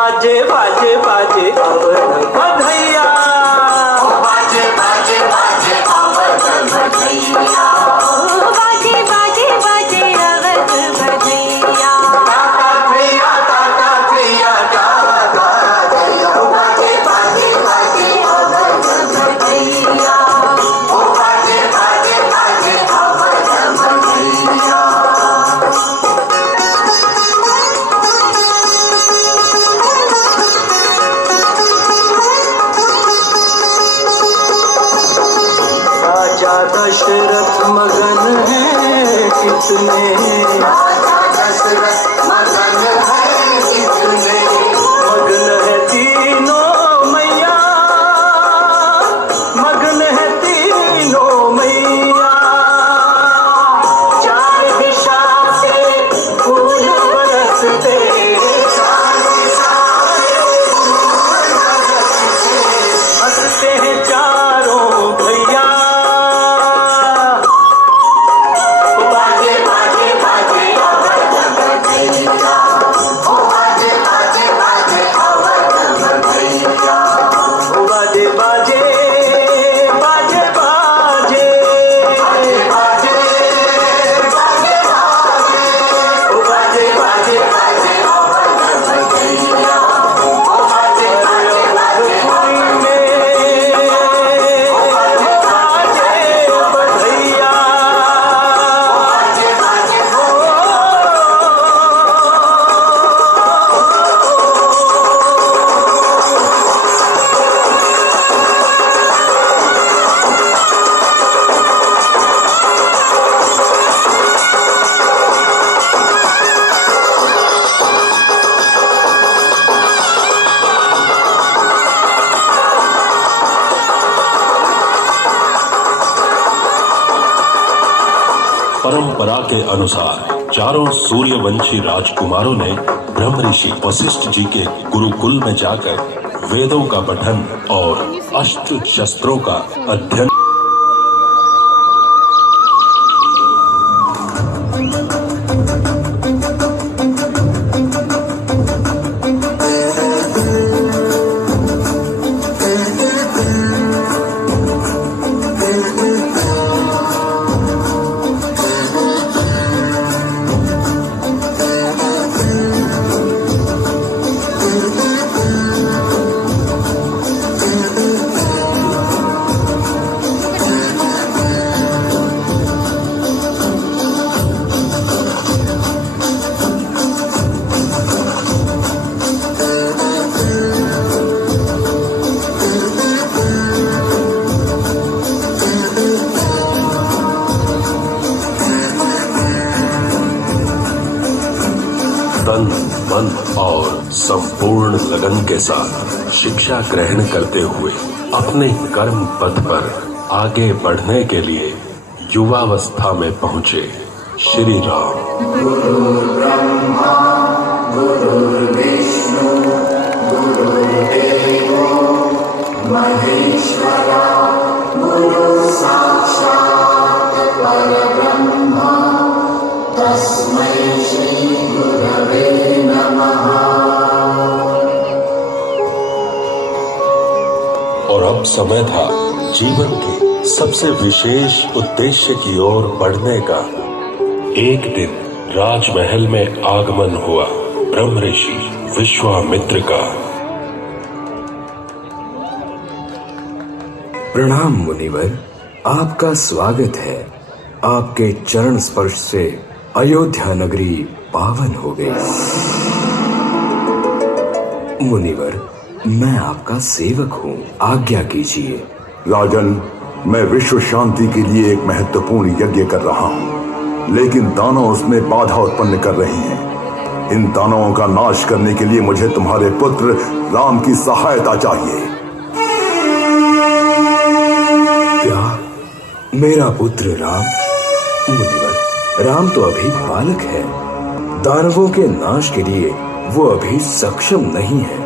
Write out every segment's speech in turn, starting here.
बाजे बाजे बाजे अवध बधैया, बाजे बाजे बाजे अवध बधैया, बाजे बाजे बाजे अवध बधैया, टाटा थैया टाटा थैया टाटा थैया, बाजे बाजे बाजे अवध बधैया, बाजे बाजे बाजे अवध बधैया। राजा दशरथ मगन है कितने, राजा दशरथ मगन है कितने, मगन है तीनों मैया, मगन है तीनों मैया, चार दिशा से फूल बरसते, हंसते हैं चारों भैया, बाजे बाजे बाजे अवध बधैया, बाजे बाजे बाजे अवध बधैया, बाजे बाजे बाजे बाजे बाजे बाजे बाजे बाजे बाजे बाजे अवध बधैया, बाजे बाजे बाजे बधैया, बाजे बाजे परंपरा के अनुसार चारों सूर्यवंशी राजकुमारों ने ब्रह्म ऋषि वशिष्ठ जी के गुरुकुल में जाकर वेदों का पठन और अस्त्र शस्त्रों का अध्ययन। तन मन और संपूर्ण लगन के साथ शिक्षा ग्रहण करते हुए अपने कर्म पथ पर आगे बढ़ने के लिए युवावस्था में पहुंचे श्री राम। ब्रह्मा गुरुर्विष्णु गुरुर्देवो महेश्वरा गुरु साक्षात् परब्रह्म तस्मै श्री गुरवे नमः। और अब समय था जीवन के सबसे विशेष उद्देश्य की ओर बढ़ने का। एक दिन राजमहल में आगमन हुआ ब्रह्म ऋषि विश्वामित्र का। प्रणाम मुनिवर, आपका स्वागत है। आपके चरण स्पर्श से अयोध्या नगरी पावन हो गई। मुनिवर, मैं आपका सेवक हूँ, आज्ञा कीजिए। राजन, मैं विश्व शांति के लिए एक महत्वपूर्ण यज्ञ कर रहा हूँ, लेकिन दानव उसमें बाधा उत्पन्न कर रहे हैं। इन दानवों का नाश करने के लिए मुझे तुम्हारे पुत्र राम की सहायता चाहिए। क्या मेरा पुत्र राम? मुनिवर, राम तो अभी बालक है। दानवों के नाश के लिए वो अभी सक्षम नहीं है।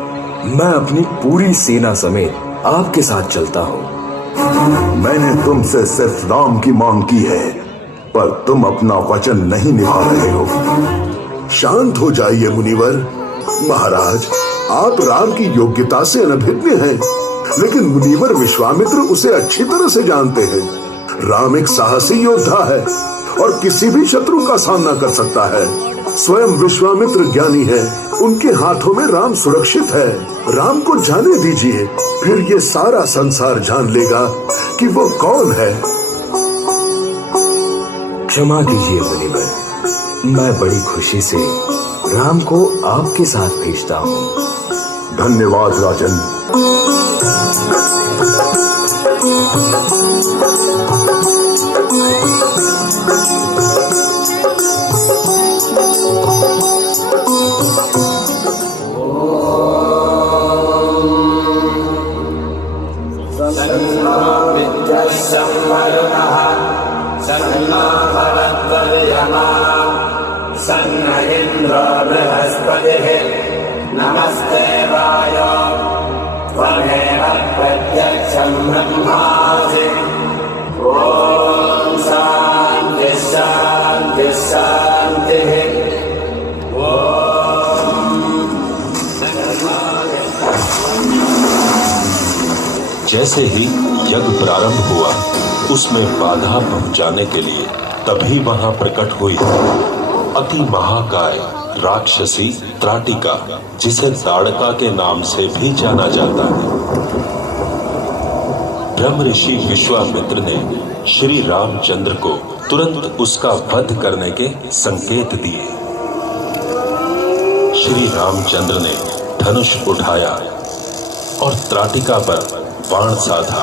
मैं अपनी पूरी सेना समेत आपके साथ चलता हूँ। मैंने तुमसे सिर्फ राम की मांग की है, पर तुम अपना वचन नहीं निभा रहे हो। शांत हो जाइए मुनिवर। महाराज, आप राम की योग्यता से अनभिज्ञ हैं, लेकिन मुनिवर विश्वामित्र उसे अच्छी तरह से जानते हैं। राम एक साहसी योद्धा है और किसी भी शत्रु का सामना कर सकता है। स्वयं विश्वामित्र ज्ञानी है, उनके हाथों में राम सुरक्षित है। राम को जाने दीजिए, फिर ये सारा संसार जान लेगा कि वो कौन है। क्षमा कीजिए मुनिवर, मैं बड़ी खुशी से राम को आपके साथ भेजता हूँ। धन्यवाद राजन। सन्न इंद्रो बृहस्पतिः नमस्ते वायो त्वमेव प्रत्यक्षं ब्रह्मासि। ॐ शान्ति शान्ति शान्तिः। जैसे ही यज्ञ प्रारंभ हुआ, उसमें बाधा पहुंचाने के लिए तभी वहां प्रकट हुई अति महाकाय राक्षसी त्राटिका, जिसे ताड़का के नाम से भी जाना जाता है। ब्रह्म ऋषि विश्वामित्र ने श्री रामचंद्र को तुरंत उसका वध करने के संकेत दिए। श्री रामचंद्र ने धनुष उठाया और त्राटिका पर बाण साधा।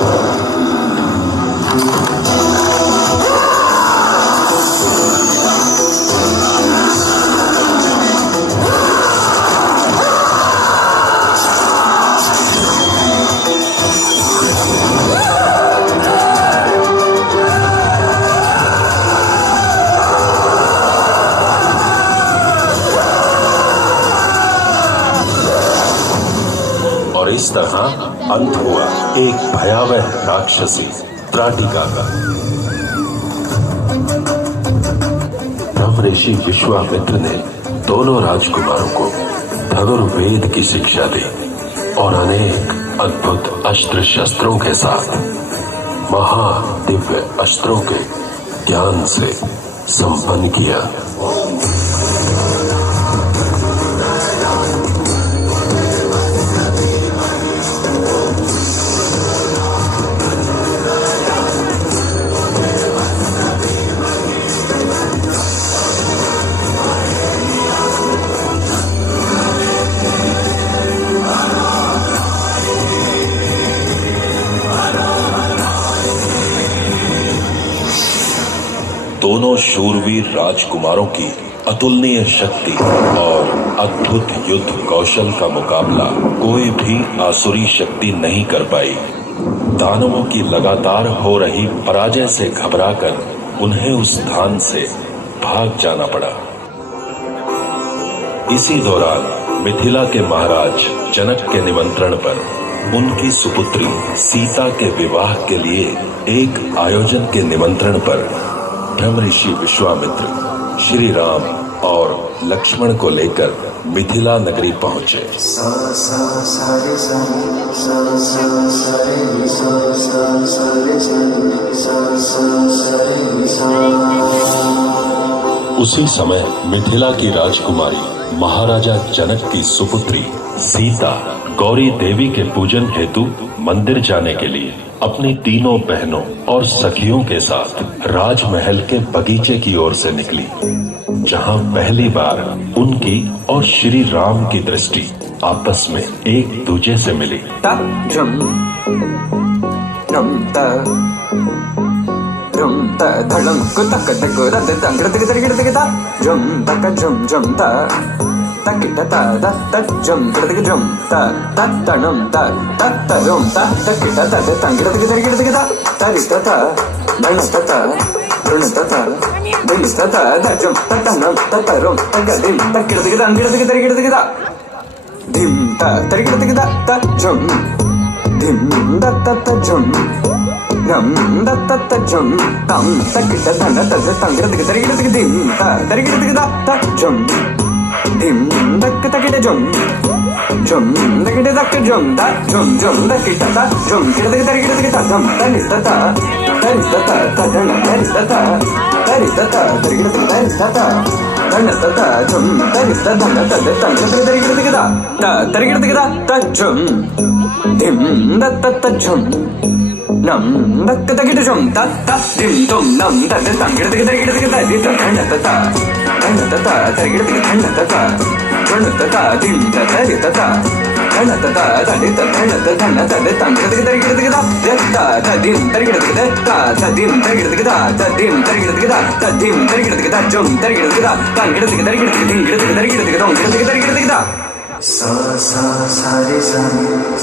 और इस तरह अंत हुआ एक भयावह राक्षसी त्राटिका का। ब्रह्म ऋषि विश्वामित्र ने दोनों राजकुमारों को धनुर्वेद की शिक्षा दी और अनेक अद्भुत अस्त्र शस्त्रों के साथ महादिव्य अस्त्रों के ज्ञान से संपन्न किया। दोनों शूरवीर राजकुमारों की अतुलनीय शक्ति और अद्भुत युद्ध कौशल का मुकाबला कोई भी आसुरी शक्ति नहीं कर पाई। दानवों की लगातार हो रही पराजय से घबराकर उन्हें उस स्थान से भाग जाना पड़ा। इसी दौरान मिथिला के महाराज जनक के निमंत्रण पर उनकी सुपुत्री सीता के विवाह के लिए एक आयोजन के निमंत्रण पर ब्रह्म ऋषि विश्वामित्र श्री राम और लक्ष्मण को लेकर मिथिला नगरी पहुंचे। उसी समय मिथिला की राजकुमारी महाराजा जनक की सुपुत्री सीता गौरी देवी के पूजन हेतु मंदिर जाने के लिए अपनी तीनों बहनों और सखियों के साथ राजमहल के बगीचे की ओर से निकली, जहां पहली बार उनकी और श्री राम की दृष्टि आपस में एक दूजे से मिली। झुम दकिटे दक झुम ता झुम झुम दकिटा ता झुम किटे दक तरी किटे ता झुम तरी तता तजन तरी तता तरी तता तरी किटे तरी तता तन तता झुम तरी तता तन तन तरी किटे ता तरी किटे ता झुम धिम दत्त झुम नम दक दकिट झुम तत धिम तुम नम तत तंगिड़ तक तरी किटे ता दी तन तता तरी किटे तन तता तन तता धिम तरी तता तन तता तड़ी तन तन तड़ी तंगिड़ तक तरी किटे ता यत्ता तदिम तरी किटे ता तदिम तरी किटे ता तदिम तरी किटे ता तदिम तरी किटे ता झुम तरी किटे ता तंगिड़ तक तरी किटे धिम किटे तरी किटे ता तंगिड़ तक तरी किटे ता सा सा सा रे सा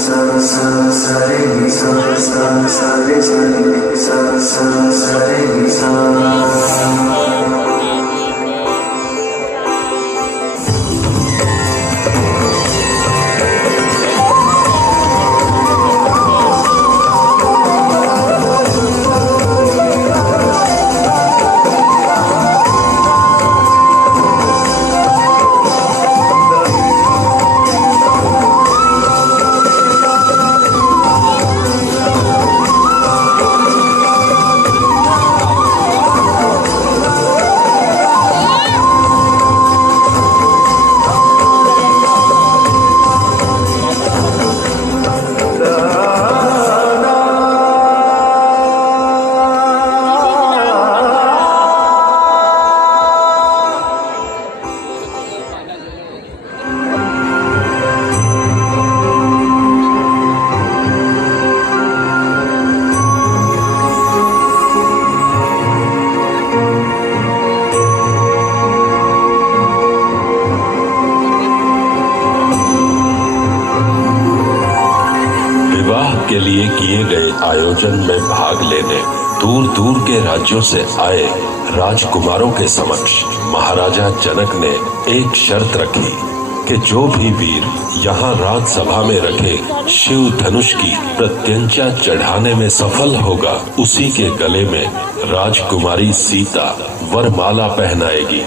सा सा सा रे नि सा सा सा रे सा सा सा सा रे नि सा। के लिए किए गए आयोजन में भाग लेने दूर दूर के राज्यों से आए राजकुमारों के समक्ष महाराजा जनक ने एक शर्त रखी कि जो भी वीर यहाँ राजसभा में रखे शिव धनुष की प्रत्यंचा चढ़ाने में सफल होगा उसी के गले में राजकुमारी सीता वरमाला पहनाएगी।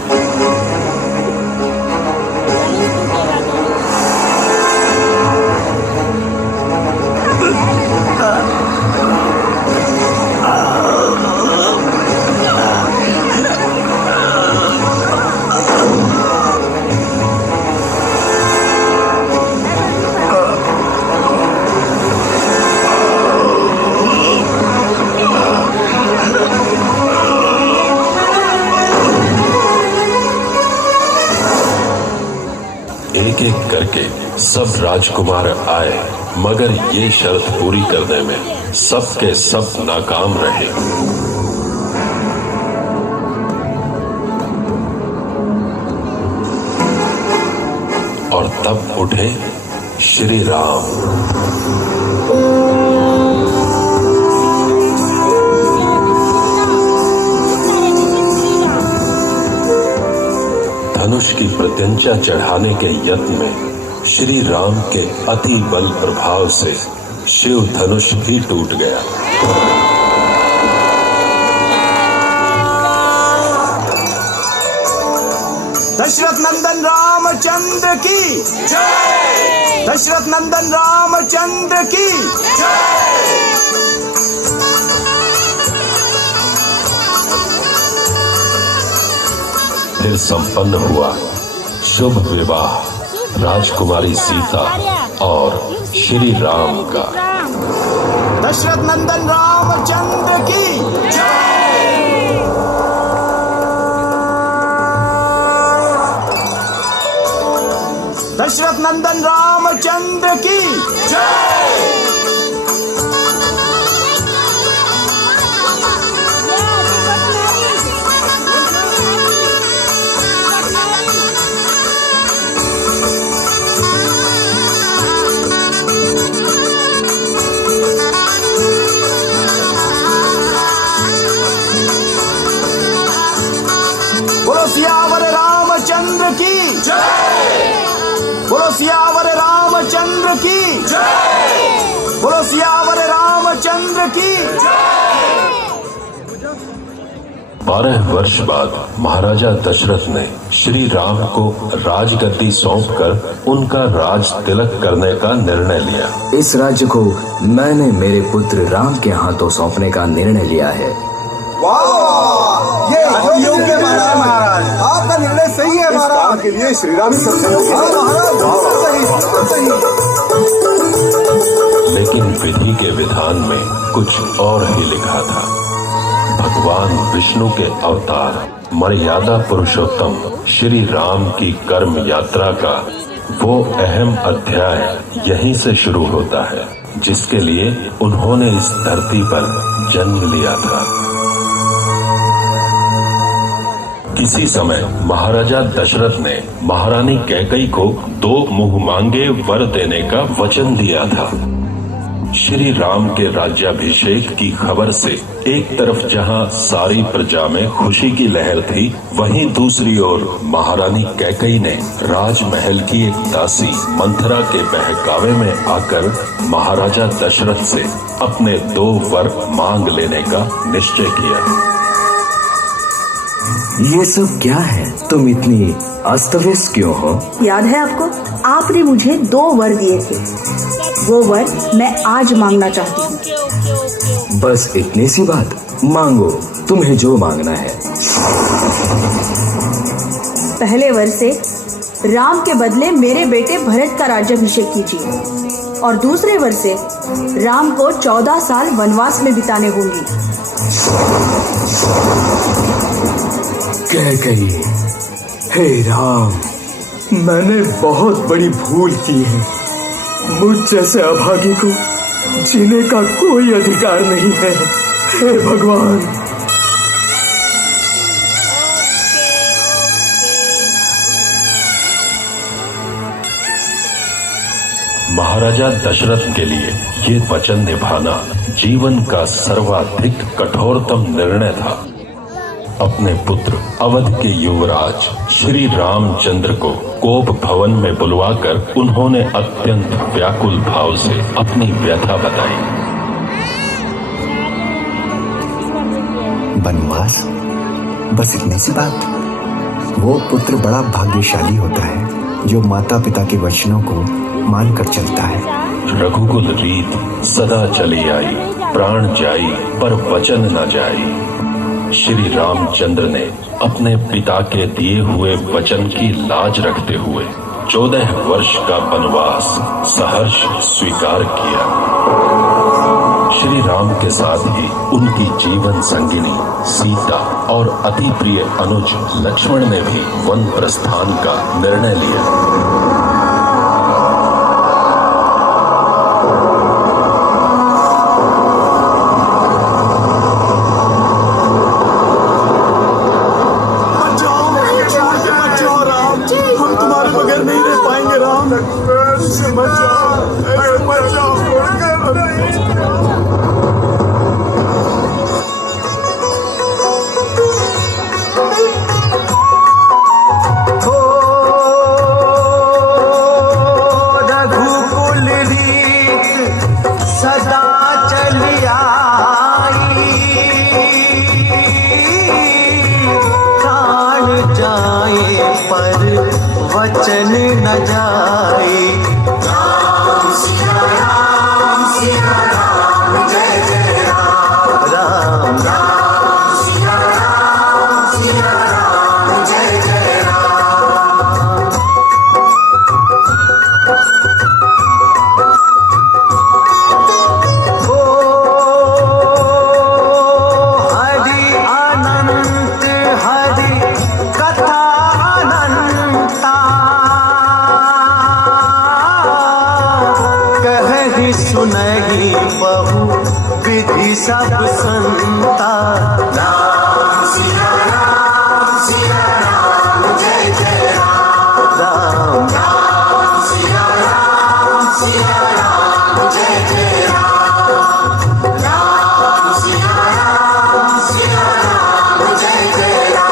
एक एक करके सब राजकुमार आए मगर ये शर्त पूरी करने में सब के सब नाकाम रहे। और तब उठे श्री राम। धनुष की प्रत्यंचा चढ़ाने के यत्न में श्री राम के अति बल प्रभाव से शिव धनुष भी टूट गया। दशरथ नंदन रामचंद्र की जय। दशरथ नंदन रामचंद्र की जय। फिर संपन्न हुआ शुभ विवाह राजकुमारी सीता और श्री राम का। दशरथ नंदन रामचंद्र की जय। दशरथ नंदन रामचंद्र की जय। सियावर रामचंद्र की जय। बोलो सियावर रामचंद्र की जय। बोलो सियावर रामचंद्र की जय। 12 वर्ष बाद महाराजा दशरथ ने श्री राम को राजगद्दी सौंपकर उनका राज तिलक करने का निर्णय लिया। इस राज्य को मैंने मेरे पुत्र राम के हाथों सौंपने का निर्णय लिया है। ये योग्य है महाराज, आपका निर्णय सही है महाराज। के लिए श्री राम सबसे लेकिन विधि के विधान में कुछ और ही लिखा था। भगवान विष्णु के अवतार मर्यादा पुरुषोत्तम श्री राम की कर्म यात्रा का वो अहम अध्याय यहीं से शुरू होता है जिसके लिए उन्होंने इस धरती पर जन्म लिया था। किसी समय महाराजा दशरथ ने महारानी कैकेयी को 2 मुंह मांगे वर देने का वचन दिया था। श्री राम के राज्याभिषेक की खबर से एक तरफ जहां सारी प्रजा में खुशी की लहर थी, वहीं दूसरी ओर महारानी कैकेयी ने राजमहल की एक दासी मंथरा के बहकावे में आकर महाराजा दशरथ से अपने 2 वर मांग लेने का निश्चय किया। ये सब क्या है? तुम इतनी अस्त व्यस्त क्यों हो? याद है आपको, आपने मुझे 2 वर दिए थे। वो वर मैं आज मांगना चाहती हूँ। बस इतनी सी बात? मांगो, तुम्हें जो मांगना है। पहले वर से राम के बदले मेरे बेटे भरत का राज्याभिषेक कीजिए और दूसरे वर से राम को 14 साल वनवास में बिताने होंगे। कैकेयी, हे राम, मैंने बहुत बड़ी भूल की है। मुझ जैसे अभागी को जीने का कोई अधिकार नहीं है। हे भगवान। महाराजा दशरथ के लिए ये वचन निभाना जीवन का सर्वाधिक कठोरतम निर्णय था। अपने पुत्र अवध के युवराज श्री रामचंद्र को कोप भवन में बुलवाकर उन्होंने अत्यंत व्याकुल भाव से अपनी व्यथा बताई। वनवास, बस इतनी सी बात? वो पुत्र बड़ा भाग्यशाली होता है जो माता पिता के वचनों को मानकर चलता है। रघुकुल रीत सदा चली आई, प्राण जाई पर वचन न जाई। श्री रामचंद्र ने अपने पिता के दिए हुए वचन की लाज रखते हुए 14 वर्ष का वनवास सहर्ष स्वीकार किया। श्री राम के साथ ही उनकी जीवन संगिनी सीता और अति प्रिय अनुज लक्ष्मण ने भी वन प्रस्थान का निर्णय लिया। वचन न जाए। राम सिया राम जय जय राम। राम राम सिया राम जय जय राम। ओ हरि अनंत हरि कथा अनंता, कहि सुनहि बहु विधि सब संता। राम सिया राम जय जय राम। राम राम सिया राम जय जय राम। राम सिया राम जय जय राम।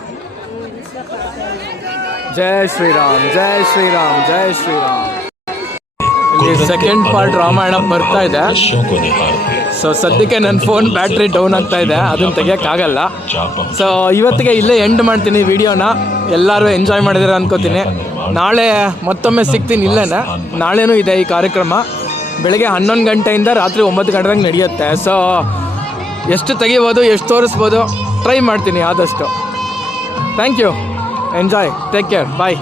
Thank you. ಜೈ ಶ್ರೀರಾಮ್ ಜೈ ಶ್ರೀರಾಮ್ ಜೈ ಶ್ರೀರಾಮ್. ಇಲ್ಲಿ ಸೆಕೆಂಡ್ ಪಾರ್ಟ್ ರಾಮಾಯಣ ಬರ್ತಾ ಇದೆ. ಸೊ ಸದ್ಯಕ್ಕೆ ನನ್ನ ಫೋನ್ ಬ್ಯಾಟ್ರಿ ಡೌನ್ ಆಗ್ತಾ ಇದೆ, ಅದನ್ನು ತೆಗಿಯೋಕ್ಕಾಗಲ್ಲ. ಸೊ ಇವತ್ತಿಗೆ ಇಲ್ಲೇ ಎಂಡ್ ಮಾಡ್ತೀನಿ ವಿಡಿಯೋನ. ಎಲ್ಲರೂ ಎಂಜಾಯ್ ಮಾಡಿದ್ದೀರ ಅನ್ಕೋತೀನಿ. ನಾಳೆ ಮತ್ತೊಮ್ಮೆ ಸಿಗ್ತೀನಿ ಇಲ್ಲೇನೆ. ನಾಳೆನೂ ಇದೆ ಈ ಕಾರ್ಯಕ್ರಮ. ಬೆಳಗ್ಗೆ 11 ಗಂಟೆಯಿಂದ ರಾತ್ರಿ 9 ಗಂಟೆಗೆ ನಡೆಯುತ್ತೆ. ಸೊ ಎಷ್ಟು ತೆಗಿಬೋದು, ಎಷ್ಟು ತೋರಿಸ್ಬೋದು ಟ್ರೈ ಮಾಡ್ತೀನಿ ಆದಷ್ಟು. Thank you. Enjoy. Take care. Bye.